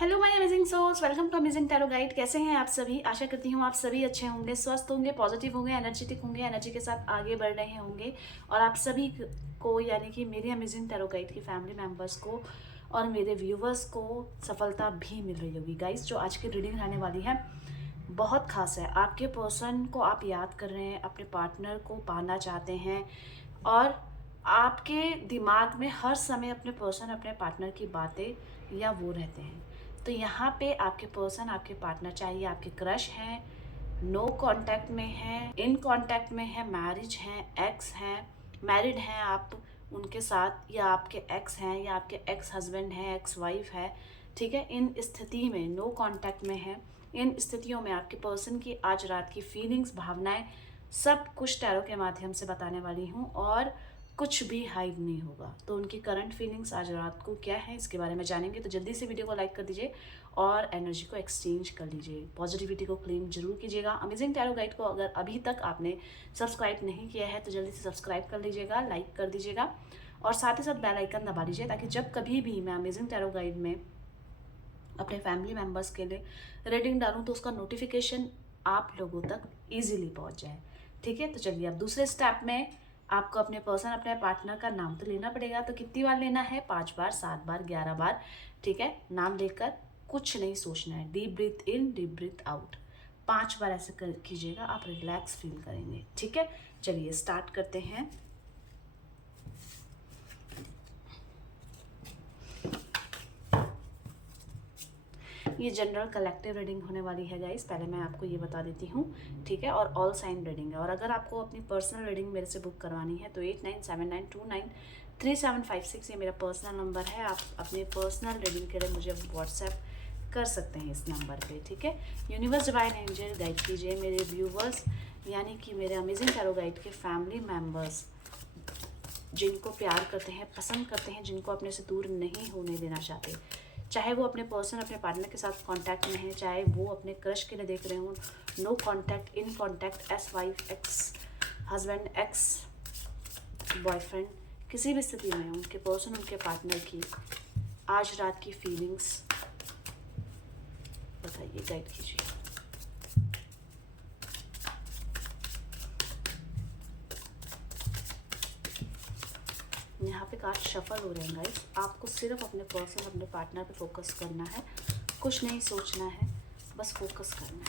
Hello my amazing souls, welcome to amazing tarot guide. कैसे हैं आप सभी? आशा करती हूँ आप सभी अच्छे होंगे, स्वस्थ होंगे, पॉजिटिव होंगे, एनर्जेटिक होंगे, एनर्जी के साथ आगे बढ़ रहे होंगे। और आप सभी को यानी कि मेरे अमेजिंग टैरो गाइड की फैमिली मेम्बर्स को और मेरे व्यूवर्स को सफलता भी मिल रही होगी। गाइस, जो आज की रीडिंग रहने वाली है बहुत खास है। आपके पर्सन को आप याद कर रहे हैं, अपने पार्टनर को पाना चाहते हैं और आपके दिमाग में हर समय अपने पर्सन, अपने पार्टनर की बातें या वो रहते हैं। तो यहाँ पे आपके पर्सन, आपके पार्टनर, चाहिए आपके क्रश हैं, नो कांटेक्ट में हैं, इन कांटेक्ट में है, मैरिज हैं, एक्स हैं, मैरिड हैं आप उनके साथ, या आपके एक्स हैं, या आपके एक्स हस्बैंड हैं, एक्स वाइफ है, ठीक है। इन स्थिति में नो कांटेक्ट में है। इन स्थितियों में आपके पर्सन की आज रात की फीलिंग्स, भावनाएं, सब कुछ टैरो के माध्यम से बताने वाली हूँ और कुछ भी हाइड नहीं होगा। तो उनकी करंट फीलिंग्स आज रात को क्या है इसके बारे में जानेंगे। तो जल्दी से वीडियो को लाइक कर दीजिए और एनर्जी को एक्सचेंज कर लीजिए, पॉजिटिविटी को क्लेम जरूर कीजिएगा। अमेजिंग टैरो गाइड को अगर अभी तक आपने सब्सक्राइब नहीं किया है तो जल्दी से सब्सक्राइब कर लीजिएगा, लाइक कर दीजिएगा और साथ ही साथ बेल आइकन दबा लीजिए, ताकि जब कभी भी मैं अमेजिंग टैरो गाइड में अपने फैमिली मेम्बर्स के लिए रीडिंग डालूँ तो उसका नोटिफिकेशन आप लोगों तक ईजिली पहुँच जाए। ठीक है, तो चलिए अब दूसरे स्टेप में आपको अपने पर्सन, अपने पार्टनर का नाम तो लेना पड़ेगा। तो कितनी बार लेना है? 5 बार, 7 बार, 11 बार। ठीक है, नाम लेकर कुछ नहीं सोचना है। डीप ब्रीथ इन, डीप ब्रीथ आउट। 5 बार ऐसे कर कीजिएगा, आप रिलैक्स फील करेंगे। ठीक है, चलिए स्टार्ट करते हैं। ये जनरल कलेक्टिव रीडिंग होने वाली है गाइस, पहले मैं आपको ये बता देती हूँ। ठीक है, और ऑल साइन रीडिंग है। और अगर आपको अपनी पर्सनल रीडिंग मेरे से बुक करवानी है तो 8979293756 ये मेरा पर्सनल नंबर है। आप अपने पर्सनल रीडिंग के लिए मुझे व्हाट्सएप कर सकते हैं इस नंबर पे। ठीक है, यूनिवर्स डिवाइन एंजल गाइड कीजिए मेरे व्यूवर्स, यानी कि मेरे अमेजिंग टैरो गाइड के फैमिली मेम्बर्स, जिनको प्यार करते हैं, पसंद करते हैं, जिनको अपने से दूर नहीं होने देना चाहते, चाहे वो अपने पर्सन, अपने पार्टनर के साथ कांटेक्ट में है, चाहे वो अपने क्रश के लिए देख रहे हो, no contact, in contact, ex wife, ex husband, ex boyfriend, किसी भी स्थिति में उनके पर्सन, उनके पार्टनर की आज रात की फीलिंग्स बताइए, गाइड कीजिए। यहाँ पे कार्ड शफल हो रहे हैं गाइस। आपको सिर्फ अपने पर्सन, अपने पार्टनर पे फोकस करना है, कुछ नहीं सोचना है, बस फोकस करना है।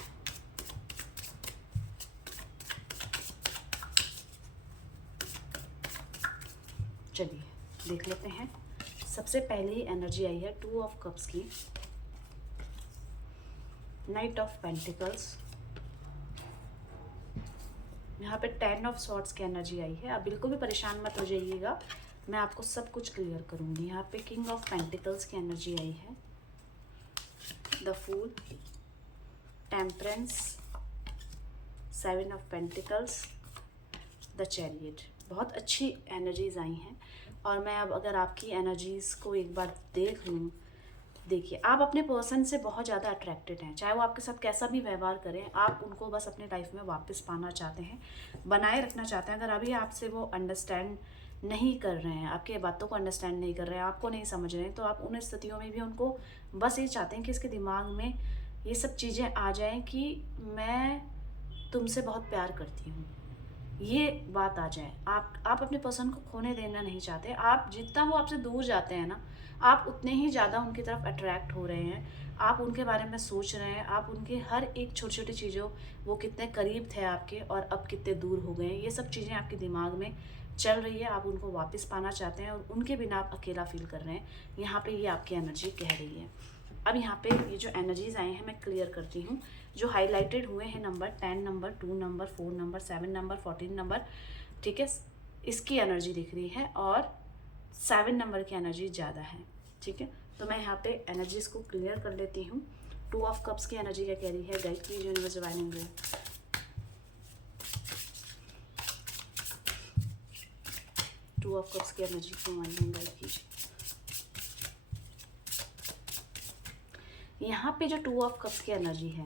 चलिए देख लेते हैं। सबसे पहले ही एनर्जी आई है 2 ऑफ कप्स की, नाइट ऑफ पेंटिकल्स, यहाँ पे 10 ऑफ सॉर्ड्स की एनर्जी आई है। आप बिल्कुल भी परेशान मत हो जाइएगा, मैं आपको सब कुछ क्लियर करूँगी। यहाँ पे किंग ऑफ पेंटिकल्स की एनर्जी आई है, the fool, temperance, 7 of pentacles, the chariot. बहुत अच्छी एनर्जीज आई हैं। और मैं अब अगर आपकी एनर्जीज़ को एक बार देख लूँ, देखिए आप अपने पर्सन से बहुत ज़्यादा अट्रैक्टेड हैं, चाहे वो आपके साथ कैसा भी व्यवहार करें, आप उनको बस अपने लाइफ में वापस पाना चाहते हैं, बनाए रखना चाहते हैं। अगर अभी आपसे वो अंडरस्टैंड नहीं कर रहे हैं, आपके बातों को अंडरस्टैंड नहीं कर रहे हैं, आपको नहीं समझ रहे हैं, तो आप उन स्थितियों में भी उनको बस ये चाहते हैं कि इसके दिमाग में ये सब चीज़ें आ जाएं कि मैं तुमसे बहुत प्यार करती हूँ, ये बात आ जाए। आप अपने पर्सन को खोने देना नहीं चाहते। आप जितना वो आपसे दूर जाते हैं ना, आप उतने ही ज़्यादा उनकी तरफ अट्रैक्ट हो रहे हैं। आप उनके बारे में सोच रहे हैं, आप उनके हर एक छोटी छोटी चीज़ों, वो कितने करीब थे आपके और अब कितने दूर हो गए हैं, ये सब चीज़ें आपके दिमाग में चल रही है। आप उनको वापस पाना चाहते हैं और उनके बिना आप अकेला फील कर रहे हैं। यहाँ पे ये आपकी एनर्जी कह रही है। अब यहाँ पे ये जो एनर्जीज आए हैं मैं क्लियर करती हूँ। जो हाईलाइटेड हुए हैं number 10 number, 2 number, 4 number, 7 number, 14 number, ठीक है, इसकी एनर्जी दिख रही है और 7 नंबर की एनर्जी ज़्यादा है। ठीक है, तो मैं यहाँ पे एनर्जीज को क्लियर कर लेती हूँ। 2 ऑफ कप्स की एनर्जी क्या कह रही है? Guide please universe divine angel. 2 of cups की एनर्जी क्यों आई है? गाइड कीजिए। यहाँ पे जो 2 ऑफ कप्स की एनर्जी है,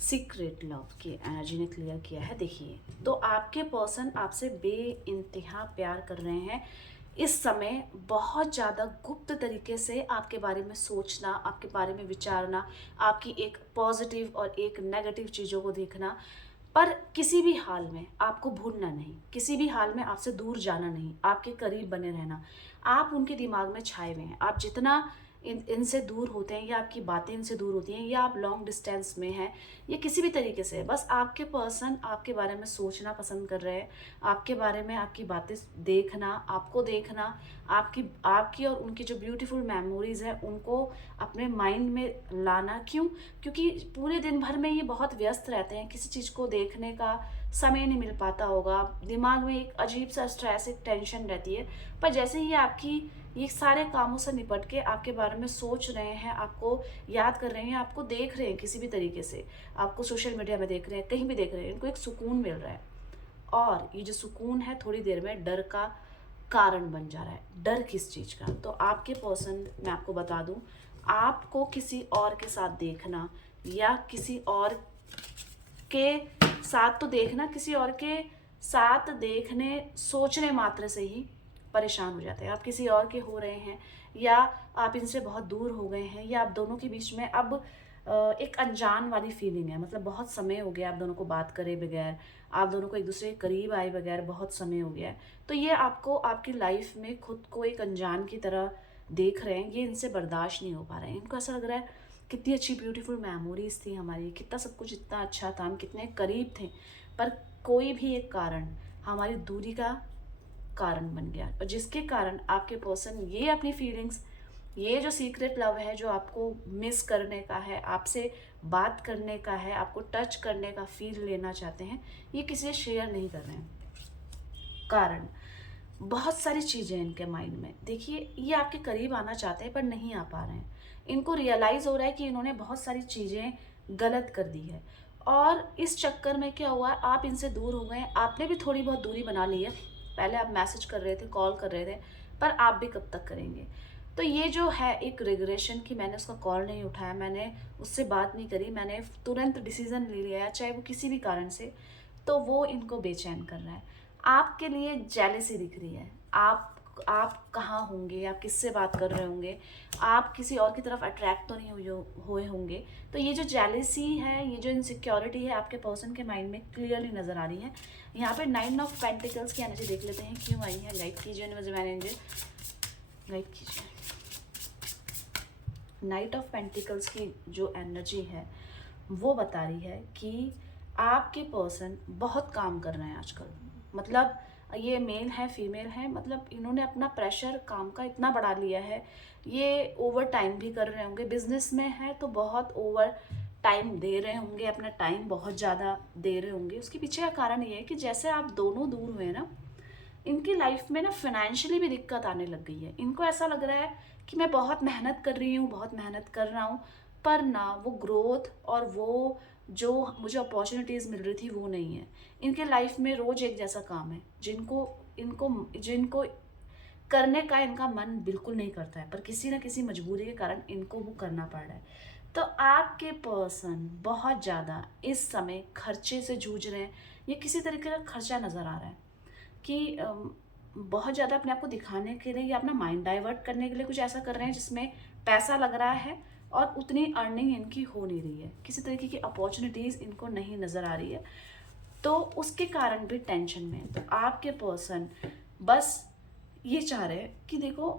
सीक्रेट लव की एनर्जी ने क्लियर किया है। देखिए, तो आपके पर्सन आपसे बेइंतहा प्यार कर रहे हैं, इस समय बहुत ज़्यादा गुप्त तरीके से आपके बारे में सोचना, आपके बारे में विचारना, आपकी एक पॉजिटिव और एक नेगेटिव चीज़ों को देखना, पर किसी भी हाल में आपको भूलना नहीं, किसी भी हाल में आपसे दूर जाना नहीं, आपके करीब बने रहना। आप उनके दिमाग में छाए हुए हैं। आप जितना इनसे दूर होते हैं या आपकी बातें इनसे दूर होती हैं या आप लॉन्ग डिस्टेंस में हैं या किसी भी तरीके से, बस आपके पर्सन आपके बारे में सोचना पसंद कर रहे हैं, आपके बारे में आपकी बातें देखना, आपको देखना, आपकी आपकी और उनकी जो ब्यूटीफुल मेमोरीज है उनको अपने माइंड में लाना। क्यों? क्योंकि पूरे दिन भर में ये बहुत व्यस्त रहते हैं, किसी चीज़ को देखने का समय नहीं मिल पाता होगा, दिमाग में एक अजीब सा स्ट्रेस, एक टेंशन रहती है। पर जैसे ही आपकी ये सारे कामों से निपट के आपके बारे में सोच रहे हैं, आपको याद कर रहे हैं, आपको देख रहे हैं किसी भी तरीके से, आपको सोशल मीडिया में देख रहे हैं, कहीं भी देख रहे हैं, इनको एक सुकून मिल रहा है। और ये जो सुकून है थोड़ी देर में डर का कारण बन जा रहा है। डर किस चीज़ का? तो आपके पर्सन, मैं आपको बता दूं, आपको किसी और के साथ देखना या किसी और के साथ, तो देखना, किसी और के साथ देखने सोचने मात्र से ही परेशान हो जाते हैं। आप किसी और के हो रहे हैं या आप इनसे बहुत दूर हो गए हैं या आप दोनों के बीच में अब एक अनजान वाली फीलिंग है। मतलब बहुत समय हो गया आप दोनों को बात करे बगैर, आप दोनों को एक दूसरे के करीब आए बगैर बहुत समय हो गया है। तो ये आपको आपकी लाइफ में खुद को एक अनजान की तरह देख रहे हैं, ये इनसे बर्दाश्त नहीं हो पा रहे हैं। इनको ऐसा लग रहा है कितनी अच्छी ब्यूटीफुल मेमोरीज थी हमारी, कितना सब कुछ इतना अच्छा था, हम कितने करीब थे, पर कोई भी एक कारण हमारी दूरी का कारण बन गया, और जिसके कारण आपके पर्सन ये अपनी फीलिंग्स, ये जो सीक्रेट लव है जो आपको मिस करने का है, आपसे बात करने का है, आपको टच करने का फील लेना चाहते हैं, ये किसी से शेयर नहीं कर रहे हैं। कारण बहुत सारी चीज़ें इनके माइंड में। देखिए, ये आपके करीब आना चाहते हैं पर नहीं आ पा रहे हैं। इनको रियलाइज़ हो रहा है कि इन्होंने बहुत सारी चीज़ें गलत कर दी है, और इस चक्कर में क्या हुआ, आप इनसे दूर हो गए। आपने भी थोड़ी बहुत दूरी बना ली है। पहले आप मैसेज कर रहे थे, कॉल कर रहे थे, पर आप भी कब तक करेंगे? तो ये जो है एक रिग्रेशन कि मैंने उसका कॉल नहीं उठाया, मैंने उससे बात नहीं करी, मैंने तुरंत डिसीज़न ले लिया, चाहे वो किसी भी कारण से, तो वो इनको बेचैन कर रहा है। आपके लिए जेलसी दिख रही है। आप कहाँ होंगे, आप किससे बात कर रहे होंगे, आप किसी और की तरफ अट्रैक्ट तो नहीं हुए होंगे। तो ये जो जेलसी है, ये जो इनसिक्योरिटी है, आपके पर्सन के माइंड में क्लियरली नज़र आ रही है। यहाँ पे 9 ऑफ पेंटिकल्स की एनर्जी देख लेते हैं क्यों आई है। गाइड कीजिए यूनिवर्स एनर्जी, गाइड कीजिए। नाइट ऑफ पेंटिकल्स की जो एनर्जी है वो बता रही है कि आपके पर्सन बहुत काम कर रहे हैं आजकल। मतलब ये मेल है, फीमेल है, मतलब इन्होंने अपना प्रेशर काम का इतना बढ़ा लिया है। ये ओवर टाइम भी कर रहे होंगे, बिजनेस में है तो बहुत ओवर टाइम दे रहे होंगे, अपना टाइम बहुत ज़्यादा दे रहे होंगे। उसके पीछे का कारण ये है कि जैसे आप दोनों दूर हुए ना, इनकी लाइफ में ना फाइनेंशियली भी दिक्कत आने लग गई है। इनको ऐसा लग रहा है कि मैं बहुत मेहनत कर रही हूँ, बहुत मेहनत कर रहा हूँ, पर ना वो ग्रोथ और वो जो मुझे अपॉर्चुनिटीज़ मिल रही थी वो नहीं है। इनके लाइफ में रोज़ एक जैसा काम है जिनको करने का इनका मन बिल्कुल नहीं करता है, पर किसी ना किसी मजबूरी के कारण इनको वो करना पड़ रहा है। तो आपके पर्सन बहुत ज़्यादा इस समय खर्चे से जूझ रहे हैं। ये किसी तरीके का खर्चा नज़र आ रहा है कि बहुत ज़्यादा अपने आप को दिखाने के लिए या अपना माइंड डाइवर्ट करने के लिए कुछ ऐसा कर रहे हैं जिसमें पैसा लग रहा है और उतनी अर्निंग इनकी हो नहीं रही है। किसी तरीके की अपॉर्चुनिटीज़ इनको नहीं नज़र आ रही है, तो उसके कारण भी टेंशन में है। तो आपके पर्सन बस ये चाह रहे हैं कि देखो,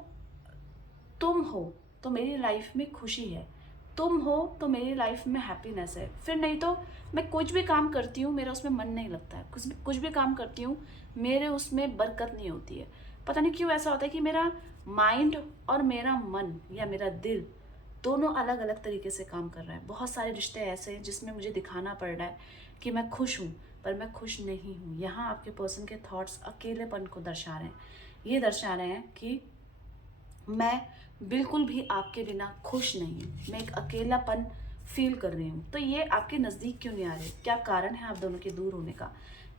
तुम हो तो मेरी लाइफ में खुशी है, तुम हो तो मेरी लाइफ में हैप्पीनेस है। फिर नहीं तो मैं कुछ भी काम करती हूँ मेरा उसमें मन नहीं लगता है, कुछ भी काम करती हूँ मेरे उसमें बरकत नहीं होती है। पता नहीं क्यों ऐसा होता है कि मेरा माइंड और मेरा मन या मेरा दिल दोनों अलग अलग तरीके से काम कर रहा है। बहुत सारे रिश्ते ऐसे हैं जिसमें मुझे दिखाना पड़ रहा है कि मैं खुश हूँ, पर मैं खुश नहीं हूँ। यहाँ आपके पर्सन के थॉट्स अकेलेपन को दर्शा रहे हैं। ये दर्शा रहे हैं कि मैं बिल्कुल भी आपके बिना खुश नहीं हूँ, मैं एक अकेलापन फील कर रही हूँ। तो ये आपके नज़दीक क्यों नहीं आ रहे? क्या कारण है आप दोनों के दूर होने का?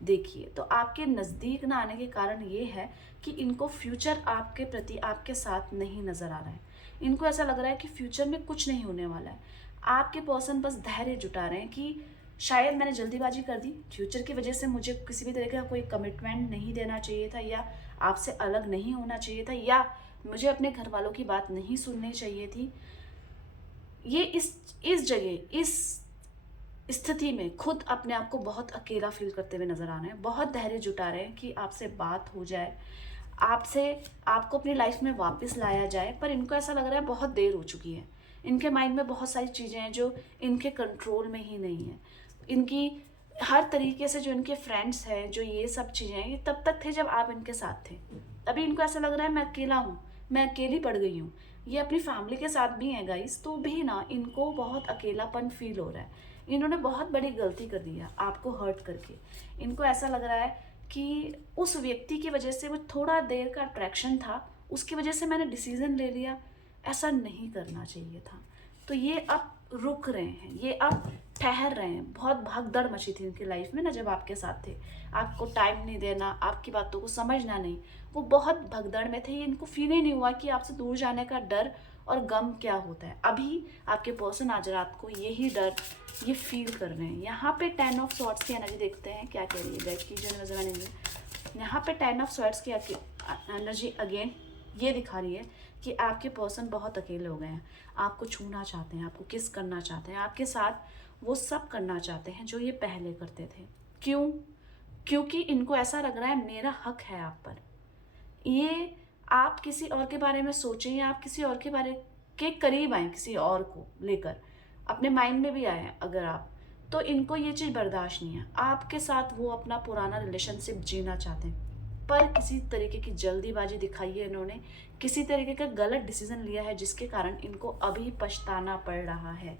देखिए, तो आपके नज़दीक ना आने के कारण ये है कि इनको फ्यूचर आपके प्रति आपके साथ नहीं नज़र आ रहा है। इनको ऐसा लग रहा है कि फ्यूचर में कुछ नहीं होने वाला है। आपके पर्सन बस धैर्य जुटा रहे हैं कि शायद मैंने जल्दीबाजी कर दी, फ्यूचर की वजह से मुझे किसी भी तरह का कोई कमिटमेंट नहीं देना चाहिए था, या आपसे अलग नहीं होना चाहिए था, या मुझे अपने घर वालों की बात नहीं सुननी चाहिए थी। ये इस जगह, इस स्थिति में खुद अपने आप को बहुत अकेला फील करते हुए नज़र आ रहे हैं, बहुत धैर्य जुटा रहे हैं कि आपसे बात हो जाए, आपसे आपको अपनी लाइफ में वापस लाया जाए। पर इनको ऐसा लग रहा है बहुत देर हो चुकी है, इनके माइंड में बहुत सारी चीज़ें हैं जो इनके कंट्रोल में ही नहीं है। इनकी हर तरीके से जो इनके फ्रेंड्स हैं, जो ये सब चीज़ें हैं, ये तब तक थे जब आप इनके साथ थे। अभी इनको ऐसा लग रहा है मैं अकेला हूँ, मैं अकेली पड़ गई हूँ। ये अपनी फैमिली के साथ भी हैं गाइस, तो भी ना इनको बहुत अकेलापन फील हो रहा है। इन्होंने बहुत बड़ी गलती कर दी है आपको हर्ट करके। इनको ऐसा लग रहा है कि उस व्यक्ति की वजह से, वो थोड़ा देर का अट्रैक्शन था, उसकी वजह से मैंने डिसीजन ले लिया, ऐसा नहीं करना चाहिए था। तो ये अब रुक रहे हैं, ये अब ठहर रहे हैं। बहुत भागदड़ मची थी इनकी लाइफ में ना जब आपके साथ थे, आपको टाइम नहीं देना, आपकी बातों को समझना नहीं, वो बहुत भगदड़ में थे। इनको फील ही नहीं हुआ कि आपसे दूर जाने का डर और गम क्या होता है। अभी आपके पर्सन आज रात को यही डर, ये फील कर रहे हैं। यहाँ पे 10 ऑफ स्वॉर्ड्स की एनर्जी देखते हैं क्या कह रही है गाइड की जो नजर आने में। यहाँ पे 10 ऑफ स्वॉर्ड्स की एनर्जी अगेन ये दिखा रही है कि आपके पर्सन बहुत अकेले हो गए हैं, आपको छूना चाहते हैं, आपको किस करना चाहते हैं, आपके साथ वो सब करना चाहते हैं जो ये पहले करते थे। क्यों? क्योंकि इनको ऐसा लग रहा है मेरा हक है आप पर। ये आप किसी और के बारे में सोचें, या आप किसी और के बारे के करीब आए, किसी और को लेकर अपने माइंड में भी आए हैं अगर आप, तो इनको ये चीज़ बर्दाश्त नहीं है। आपके साथ वो अपना पुराना रिलेशनशिप जीना चाहते हैं, पर किसी तरीके की जल्दीबाजी दिखाई है इन्होंने, किसी तरीके का गलत डिसीजन लिया है जिसके कारण इनको अभी पछताना पड़ रहा है।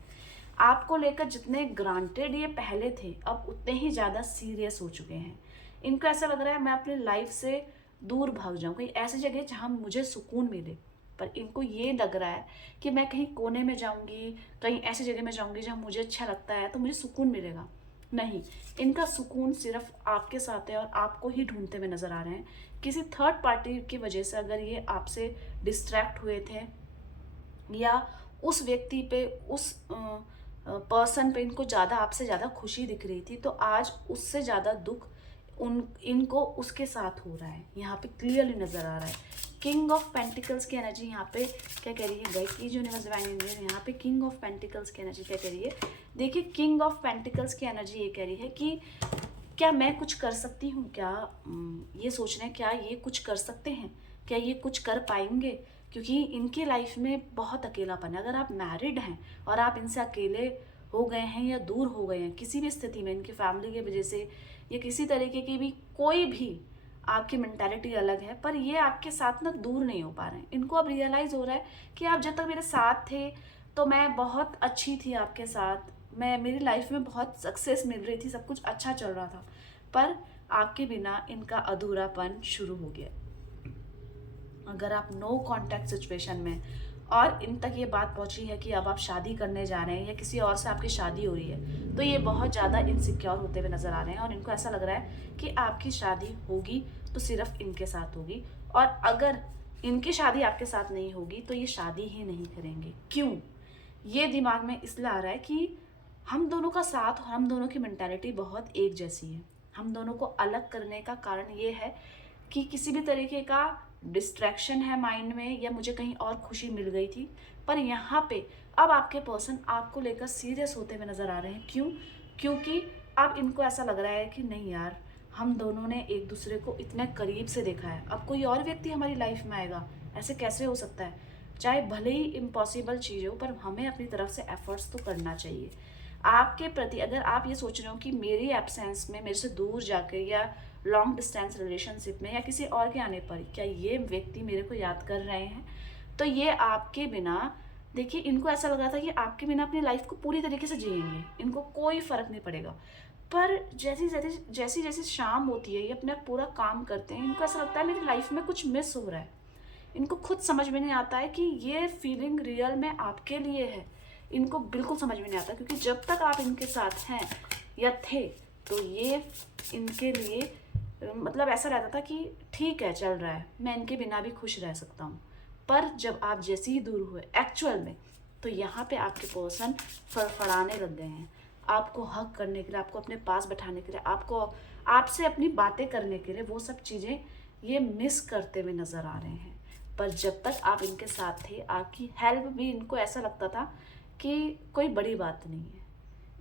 आपको लेकर जितने ग्रांटेड ये पहले थे, अब उतने ही ज़्यादा सीरियस हो चुके हैं। इनको ऐसा लग रहा है मैं अपनी लाइफ से दूर भाग जाऊँ, कहीं ऐसी जगह जहाँ मुझे सुकून मिले। पर इनको ये लग रहा है कि मैं कहीं कोने में जाऊँगी, कहीं ऐसी जगह में जाऊँगी जहाँ मुझे अच्छा लगता है तो मुझे सुकून मिलेगा। नहीं, इनका सुकून सिर्फ आपके साथ है और आपको ही ढूंढते हुए नज़र आ रहे हैं। किसी थर्ड पार्टी की वजह से अगर ये आपसे डिस्ट्रैक्ट हुए थे, या उस व्यक्ति पे, उस पर्सन पे इनको ज़्यादा, आपसे ज़्यादा खुशी दिख रही थी, तो आज उससे ज़्यादा दुख इनको उसके साथ हो रहा है। यहाँ पे क्लियरली नज़र आ रहा है। किंग ऑफ पेंटिकल्स की एनर्जी यहाँ पे क्या कह रही है गाइस की यूनिवर्स डिवाइन एंजल। यहाँ पे किंग ऑफ पेंटिकल्स की एनर्जी क्या कह रही है, देखिए किंग ऑफ पेंटिकल्स की एनर्जी ये कह रही है कि क्या मैं कुछ कर सकती हूँ, क्या ये सोच रहे हैं क्या ये कुछ कर सकते हैं, क्या ये कुछ कर पाएंगे, क्योंकि इनकी लाइफ में बहुत अकेलापन है। अगर आप मैरिड हैं और आप इनसे अकेले हो गए हैं या दूर हो गए हैं किसी भी स्थिति में, इनकी फैमिली की वजह से या किसी तरीके की भी, कोई भी आपकी मेंटालिटी अलग है, पर ये आपके साथ ना दूर नहीं हो पा रहे हैं। इनको अब रियलाइज़ हो रहा है कि आप जब तक मेरे साथ थे तो मैं बहुत अच्छी थी आपके साथ, मैं, मेरी लाइफ में बहुत सक्सेस मिल रही थी, सब कुछ अच्छा चल रहा था, पर आपके बिना इनका अधूरापन शुरू हो गया। अगर आप नो कांटेक्ट सिचुएशन में और इन तक ये बात पहुंची है कि अब आप शादी करने जा रहे हैं या किसी और से आपकी शादी हो रही है, तो ये बहुत ज़्यादा इनसिक्योर होते हुए नज़र आ रहे हैं और इनको ऐसा लग रहा है कि आपकी शादी होगी तो सिर्फ इनके साथ होगी, और अगर इनकी शादी आपके साथ नहीं होगी तो ये शादी ही नहीं करेंगे। क्यों? ये दिमाग में इसलिए आ रहा है कि हम दोनों का साथ और हम दोनों की मेंटालिटी बहुत एक जैसी है। हम दोनों को अलग करने का कारण ये है कि किसी भी तरीके का डिस्ट्रैक्शन है माइंड में, या मुझे कहीं और खुशी मिल गई थी। पर यहाँ पे अब आपके पर्सन आपको लेकर सीरियस होते हुए नज़र आ रहे हैं। क्यों? क्योंकि अब इनको ऐसा लग रहा है कि नहीं यार, हम दोनों ने एक दूसरे को इतने करीब से देखा है, अब कोई और व्यक्ति हमारी लाइफ में आएगा, ऐसे कैसे हो सकता है? चाहे भले ही इम्पॉसिबल चीज़ हो, पर हमें अपनी तरफ से एफर्ट्स तो करना चाहिए। आपके प्रति अगर आप ये सोच रहे हो कि मेरी एब्सेंस में, मेरे से दूर जाकर या लॉन्ग डिस्टेंस रिलेशनशिप में या किसी और के आने पर क्या ये व्यक्ति मेरे को याद कर रहे हैं, तो ये आपके बिना, देखिए इनको ऐसा लग रहा था कि आपके बिना अपनी लाइफ को पूरी तरीके से जिएंगे, इनको कोई फ़र्क नहीं पड़ेगा। पर जैसी जैसी शाम होती है, ये अपना पूरा काम करते हैं, इनको ऐसा लगता है मेरी लाइफ में कुछ मिस हो रहा है। इनको खुद समझ में नहीं आता है कि ये फीलिंग रियल में आपके लिए है। इनको बिल्कुल समझ में नहीं आता, क्योंकि जब तक आप इनके साथ हैं या थे, तो ये इनके लिए मतलब ऐसा रहता था कि ठीक है, चल रहा है, मैं इनके बिना भी खुश रह सकता हूँ। पर जब आप जैसे ही दूर हुए एक्चुअल में, तो यहाँ पे आपके पर्सन फड़फड़ाने लग गए हैं। आपको हक करने के लिए, आपको अपने पास बैठाने के लिए, आपको आपसे अपनी बातें करने के लिए, वो सब चीज़ें ये मिस करते हुए नज़र आ रहे हैं। पर जब तक आप इनके साथ थे, आपकी हेल्प भी इनको ऐसा लगता था कि कोई बड़ी बात नहीं है।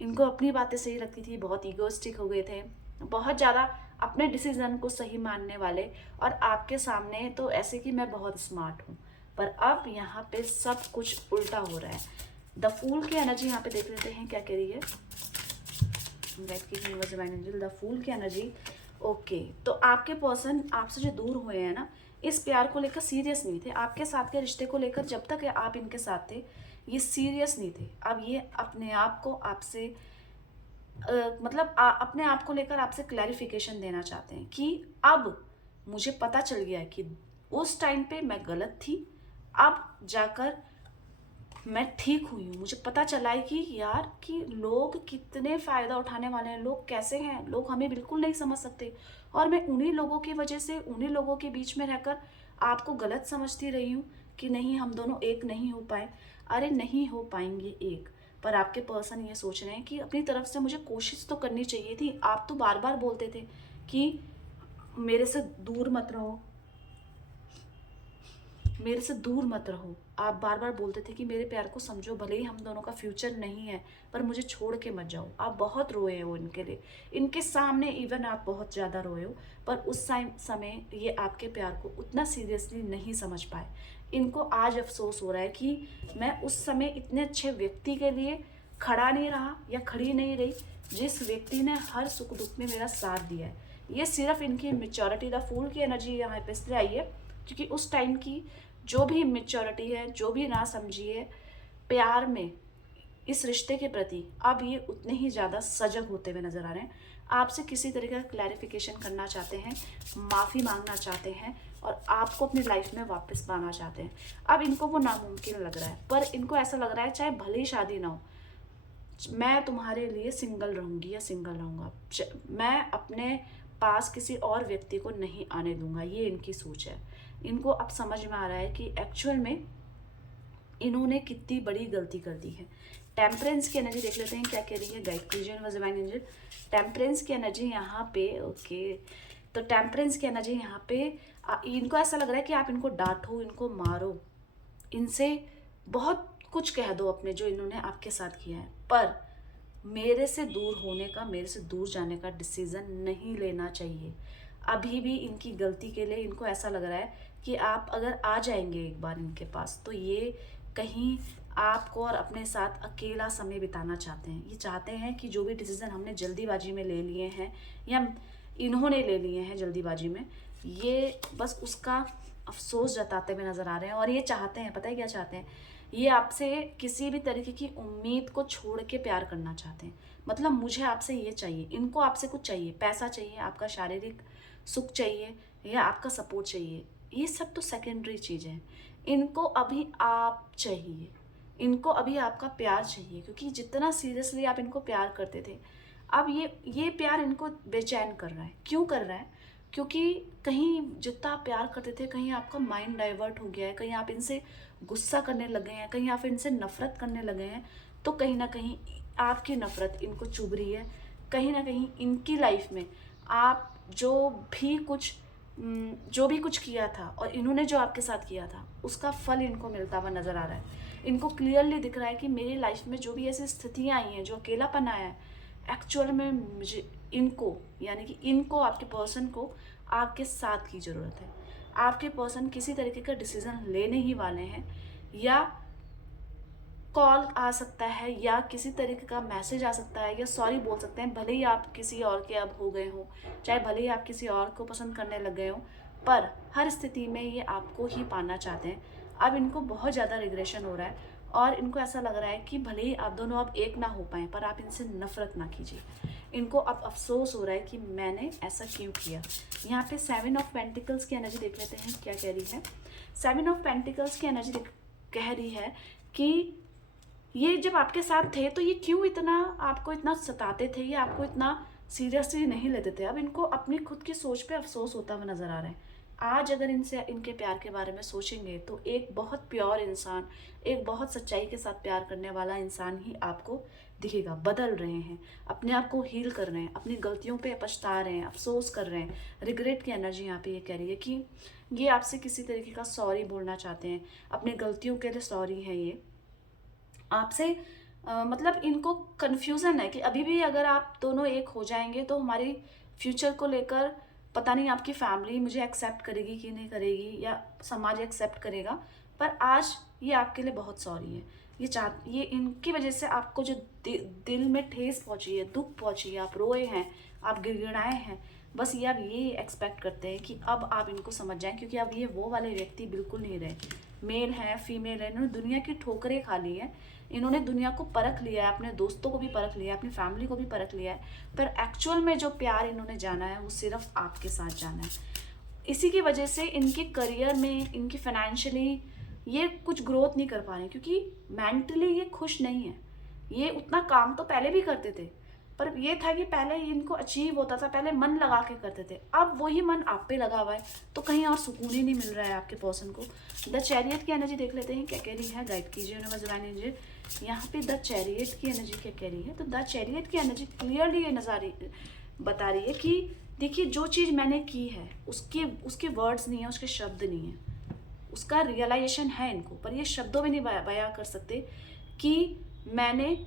इनको अपनी बातें सही लगती थी, बहुत ईगोइस्टिक हो गए थे, बहुत ज़्यादा अपने डिसीजन को सही मानने वाले, और आपके सामने तो ऐसे कि मैं बहुत स्मार्ट हूँ। पर अब यहाँ पे सब कुछ उल्टा हो रहा है। द फूल की एनर्जी यहाँ पे देख लेते हैं क्या कह रही है। द फूल की एनर्जी। ओके, तो आपके पर्सन आपसे जो दूर हुए हैं ना, इस प्यार को लेकर सीरियस नहीं थे। आपके साथ के रिश्ते को लेकर जब तक आप इनके साथ थे, ये सीरियस नहीं थे। अब ये अपने आप को आपसे मतलब अपने आप को लेकर आपसे क्लैरिफिकेशन देना चाहते हैं कि अब मुझे पता चल गया है कि उस टाइम पे मैं गलत थी, अब जाकर मैं ठीक हुई हूँ। मुझे पता चला है कि यार कि लोग कितने फ़ायदा उठाने वाले हैं, लोग कैसे हैं, लोग हमें बिल्कुल नहीं समझ सकते। और मैं उन्हीं लोगों की वजह से, उन्हीं लोगों के बीच में रहकर आपको गलत समझती रही हूँ कि नहीं, हम दोनों एक नहीं हो पाए। अरे नहीं हो पाएंगे एक, पर आपके पर्सन ये सोच रहे हैं कि अपनी तरफ से मुझे कोशिश तो करनी चाहिए थी। आप तो बार बार बोलते थे कि मेरे से दूर मत रहो, मेरे से दूर मत रहो। आप बार बार बोलते थे कि मेरे प्यार को समझो, भले ही हम दोनों का फ्यूचर नहीं है, पर मुझे छोड़ के मत जाओ। आप बहुत रोए हो इनके लिए, इनके सामने इवन आप बहुत ज़्यादा रोए हो। पर उस समय ये आपके प्यार को उतना सीरियसली नहीं समझ पाए। इनको आज अफसोस हो रहा है कि मैं उस समय इतने अच्छे व्यक्ति के लिए खड़ा नहीं रहा या खड़ी नहीं रही, जिस व्यक्ति ने हर सुख दुख में मेरा साथ दिया है। ये सिर्फ इनकी मेच्योरिटी, द फूल की एनर्जी यहाँ पे इसलिए आई है क्योंकि उस टाइम की जो भी मेच्योरिटी है, जो भी ना समझिए प्यार में, इस रिश्ते के प्रति, अब ये उतने ही ज़्यादा सजग होते हुए नज़र आ रहे हैं। आपसे किसी तरीके का क्लैरिफिकेशन करना चाहते हैं, माफ़ी मांगना चाहते हैं, और आपको अपनी लाइफ में वापस पाना चाहते हैं। अब इनको वो नामुमकिन लग रहा है, पर इनको ऐसा लग रहा है चाहे भले ही शादी ना हो, मैं तुम्हारे लिए सिंगल रहूँगी या सिंगल रहूँगा, मैं अपने पास किसी और व्यक्ति को नहीं आने दूंगा। ये इनकी सोच है। इनको अब समझ में आ रहा है कि एक्चुअल में इन्होंने कितनी बड़ी गलती कर दी है। टेम्परेंस की एनर्जी देख लेते हैं क्या कह रही है गाइड कीजिए डिवाइन एंजल। टेम्परेंस की एनर्जी यहाँ पे, ओके, तो टेम्परेंस की एनर्जी यहाँ पे इनको ऐसा लग रहा है कि आप इनको डांटो, इनको मारो, इनसे बहुत कुछ कह दो अपने जो इन्होंने आपके साथ किया है, पर मेरे से दूर होने का, मेरे से दूर जाने का डिसीज़न नहीं लेना चाहिए। अभी भी इनकी गलती के लिए इनको ऐसा लग रहा है कि आप अगर आ जाएंगे एक बार इनके पास, तो ये कहीं आपको और अपने साथ अकेला समय बिताना चाहते हैं। ये चाहते हैं कि जो भी डिसीज़न हमने जल्दीबाजी में ले लिए हैं या इन्होंने ले लिए हैं जल्दीबाजी में, ये बस उसका अफसोस जताते हुए नज़र आ रहे हैं। और ये चाहते हैं, पता है क्या चाहते हैं, ये आपसे किसी भी तरीके की उम्मीद को छोड़ के प्यार करना चाहते हैं। मतलब मुझे आपसे ये चाहिए, इनको आपसे कुछ चाहिए, पैसा चाहिए, आपका शारीरिक सुख चाहिए, या आपका सपोर्ट चाहिए, ये सब तो सेकेंडरी चीज़ें हैं। इनको अभी आप चाहिए, इनको अभी आपका प्यार चाहिए, क्योंकि जितना सीरियसली आप इनको प्यार करते थे, अब ये प्यार इनको बेचैन कर रहा है। क्यों कर रहा है? क्योंकि कहीं जितना आप प्यार करते थे, कहीं आपका माइंड डाइवर्ट हो गया है, कहीं आप इनसे गुस्सा करने लगे हैं, कहीं आप इनसे नफरत करने लगे हैं। तो कहीं ना कहीं आपकी नफरत इनको चुभ रही है। कहीं ना कहीं इनकी लाइफ में आप जो भी कुछ किया था और इन्होंने जो आपके साथ किया था, उसका फल इनको मिलता हुआ नज़र आ रहा है। इनको क्लियरली दिख रहा है कि मेरी लाइफ में जो भी ऐसी स्थितियाँ आई हैं, जो अकेलापन आया है, एक्चुअल में मुझे इनको, यानी कि इनको, आपके पर्सन को आपके साथ की ज़रूरत है। आपके पर्सन किसी तरीके का डिसीज़न लेने ही वाले हैं, या कॉल आ सकता है, या किसी तरीके का मैसेज आ सकता है, या सॉरी बोल सकते हैं। भले ही आप किसी और के अब हो गए हो, चाहे भले ही आप किसी और को पसंद करने लग गए हो, पर हर स्थिति में ये आपको ही पाना चाहते हैं। अब इनको बहुत ज़्यादा रिग्रेशन हो रहा है, और इनको ऐसा लग रहा है कि भले ही आप दोनों अब एक ना हो पाएँ, पर आप इनसे नफरत ना कीजिए। इनको अब अफसोस हो रहा है कि मैंने ऐसा क्यों किया। यहाँ पे 7 ऑफ पेंटिकल्स की एनर्जी देख लेते हैं क्या कह रही है। 7 ऑफ पेंटिकल्स की एनर्जी कह रही है कि ये जब आपके साथ थे तो ये क्यों इतना आपको इतना सताते थे, ये आपको इतना सीरियसली नहीं लेते थे। अब इनको अपनी खुद की सोच पे अफसोस होता हुआ नज़र आ रहा है। आज अगर इनसे इनके प्यार के बारे में सोचेंगे तो एक बहुत प्योर इंसान, एक बहुत सच्चाई के साथ प्यार करने वाला इंसान ही आपको दिखेगा। बदल रहे हैं, अपने आप को हील कर रहे हैं, अपनी गलतियों पे पछता रहे हैं, अफसोस कर रहे हैं। रिग्रेट की एनर्जी यहाँ पे ये कह रही है कि ये आपसे किसी तरीके का सॉरी बोलना चाहते हैं, अपनी गलतियों के लिए सॉरी है ये आपसे। मतलब इनको कन्फ्यूज़न है कि अभी भी अगर आप दोनों एक हो जाएंगे तो हमारी फ्यूचर को लेकर पता नहीं आपकी फैमिली मुझे एक्सेप्ट करेगी कि नहीं करेगी, या समाज एक्सेप्ट करेगा। पर आज ये आपके लिए बहुत सॉरी है। ये इनकी वजह से आपको जो दिल में ठेस पहुंची है, दुख पहुंची है, आप रोए हैं, आप गिड़गिड़ाए हैं, बस ये अब ये एक्सपेक्ट करते हैं कि अब आप इनको समझ जाएं, क्योंकि अब ये वो वाले व्यक्ति बिल्कुल नहीं रहे। मेल है, फीमेल है, इन्होंने दुनिया की ठोकरें खा ली है, इन्होंने दुनिया को परख लिया है, अपने दोस्तों को भी परख लिया है, अपनी फैमिली को भी परख लिया है। पर एक्चुअल में जो प्यार इन्होंने जाना है वो सिर्फ आपके साथ जाना है। इसी की वजह से इनके करियर में, इनकी फाइनेंशियली ये कुछ ग्रोथ नहीं कर पा रहे, क्योंकि मेंटली ये खुश नहीं है। ये उतना काम तो पहले भी करते थे, पर ये था कि पहले इनको अचीव होता था, पहले मन लगा के करते थे, अब वही मन आप पे लगा हुआ है, तो कहीं और सुकून ही नहीं मिल रहा है आपके पर्सन को। द चैरियट की एनर्जी देख लेते हैं क्या कह रही है, गाइड कीजिए यूनिवर्स डिवाइन एनर्जी। यहाँ पे द चैरियट की एनर्जी क्या कह रही है, तो द चैरियट की एनर्जी क्लियरली ये बता रही है कि देखिए जो चीज़ मैंने की है उसके वर्ड्स नहीं है, उसके शब्द नहीं है, उसका रियलाइजेशन है इनको, पर ये शब्दों में नहीं बयां कर सकते कि मैंने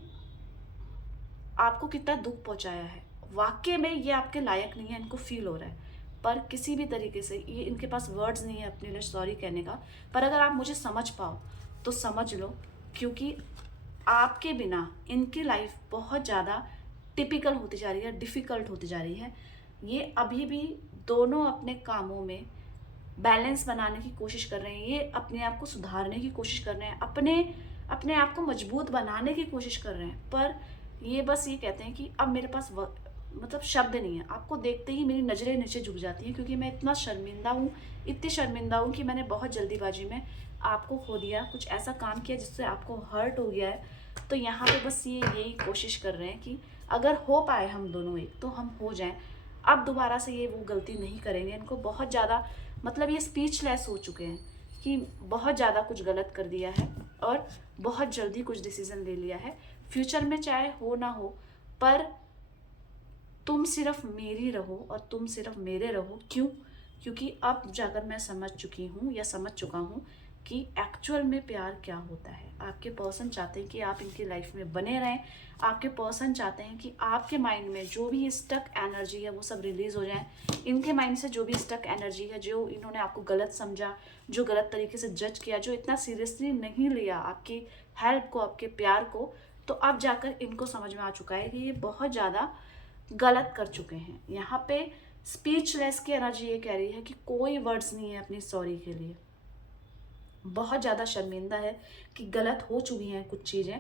आपको कितना दुख पहुंचाया है। वाकई में ये आपके लायक नहीं है, इनको फील हो रहा है, पर किसी भी तरीके से ये इनके पास वर्ड्स नहीं है अपने लिए सॉरी कहने का। पर अगर आप मुझे समझ पाओ तो समझ लो, क्योंकि आपके बिना इनकी लाइफ बहुत ज़्यादा टिपिकल होती जा रही है, डिफ़िकल्ट होती जा रही है। ये अभी भी दोनों अपने कामों में बैलेंस बनाने की कोशिश कर रहे हैं, ये अपने आप को सुधारने की कोशिश कर रहे हैं, अपने अपने आप को मजबूत बनाने की कोशिश कर रहे हैं। पर ये बस ये कहते हैं कि अब मेरे पास मतलब शब्द नहीं है, आपको देखते ही मेरी नज़रें नीचे झुक जाती हैं, क्योंकि मैं इतना शर्मिंदा हूँ, इतनी शर्मिंदा हूँ कि मैंने बहुत जल्दीबाजी में आपको खो दिया, कुछ ऐसा काम किया जिससे आपको हर्ट हो गया है। तो यहाँ पे बस ये यही कोशिश कर रहे हैं कि अगर हो पाए हम दोनों एक तो हम हो जाएं, अब दोबारा से ये वो गलती नहीं करेंगे। इनको बहुत ज़्यादा मतलब ये स्पीचलेस हो चुके हैं कि बहुत ज़्यादा कुछ गलत कर दिया है और बहुत जल्दी कुछ डिसीजन ले लिया है। फ्यूचर में चाहे हो ना हो, पर तुम सिर्फ मेरी रहो और तुम सिर्फ मेरे रहो। क्यों? क्योंकि अब जाकर मैं समझ चुकी हूँ या समझ चुका हूँ कि एक्चुअल में प्यार क्या होता है। आपके पर्सन चाहते हैं कि आप इनकी लाइफ में बने रहें। आपके पर्सन चाहते हैं कि आपके माइंड में जो भी स्टक एनर्जी है वो सब रिलीज़ हो जाए। इनके माइंड से जो भी स्टक एनर्जी है, जो इन्होंने आपको गलत समझा, जो गलत तरीके से जज किया, जो इतना सीरियसली नहीं लिया आपकी हेल्प को, आपके प्यार को, तो अब जाकर इनको समझ में आ चुका है कि ये बहुत ज़्यादा गलत कर चुके हैं। यहाँ पे स्पीचलेस की एनर्जी ये कह रही है कि कोई वर्ड्स नहीं है अपनी सॉरी के लिए। बहुत ज़्यादा शर्मिंदा है कि गलत हो चुकी हैं कुछ चीज़ें,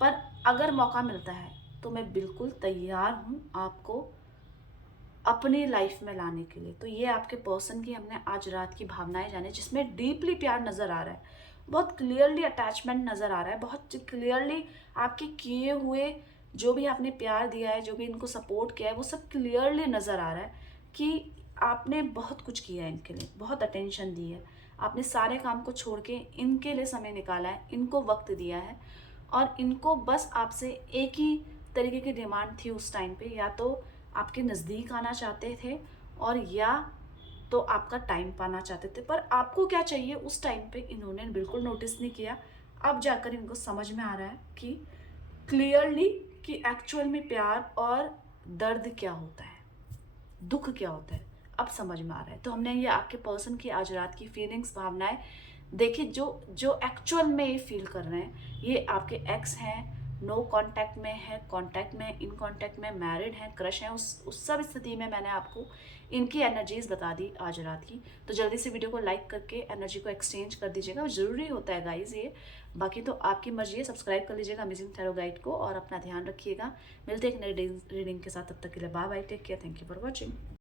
पर अगर मौका मिलता है तो मैं बिल्कुल तैयार हूँ आपको अपनी लाइफ में लाने के लिए। तो ये आपके पर्सन की हमने आज रात की भावनाएं जाने, जिसमें डीपली प्यार नज़र आ रहा है, बहुत क्लियरली अटैचमेंट नज़र आ रहा है, बहुत क्लियरली आपके किए हुए जो भी आपने प्यार दिया है, जो भी इनको सपोर्ट किया है, वो सब क्लियरली नज़र आ रहा है कि आपने बहुत कुछ किया है इनके लिए, बहुत अटेंशन दी है, आपने सारे काम को छोड़ के इनके लिए समय निकाला है, इनको वक्त दिया है। और इनको बस आपसे एक ही तरीके की डिमांड थी उस टाइम पे, या तो आपके नज़दीक आना चाहते थे और या तो आपका टाइम पाना चाहते थे। पर आपको क्या चाहिए उस टाइम पे इन्होंने बिल्कुल नोटिस नहीं किया। अब जाकर इनको समझ में आ रहा है कि क्लियरली कि एक्चुअल में प्यार और दर्द क्या होता है, दुख क्या होता है, अब समझ में आ रहा है। तो हमने ये आपके पर्सन की आज रात की फीलिंग्स, भावनाएं देखिए, जो जो एक्चुअल में ये फील कर रहे हैं। ये आपके एक्स हैं, नो कांटेक्ट में है, कांटेक्ट में, इन कांटेक्ट में, मैरिड हैं, क्रश हैं, उस सब स्थिति में मैंने आपको इनकी एनर्जीज बता दी आज रात की। तो जल्दी से वीडियो को लाइक करके एनर्जी को एक्सचेंज कर दीजिएगा, ज़रूरी होता है गाइज ये। बाकी तो आपकी मर्जी है, सब्सक्राइब कर लीजिएगा अमेजिंग टैरो गाइड को और अपना ध्यान रखिएगा। मिलते हैं एक नई रीडिंग के साथ, तब तक के लिए bye bye, take care, thank you for watching.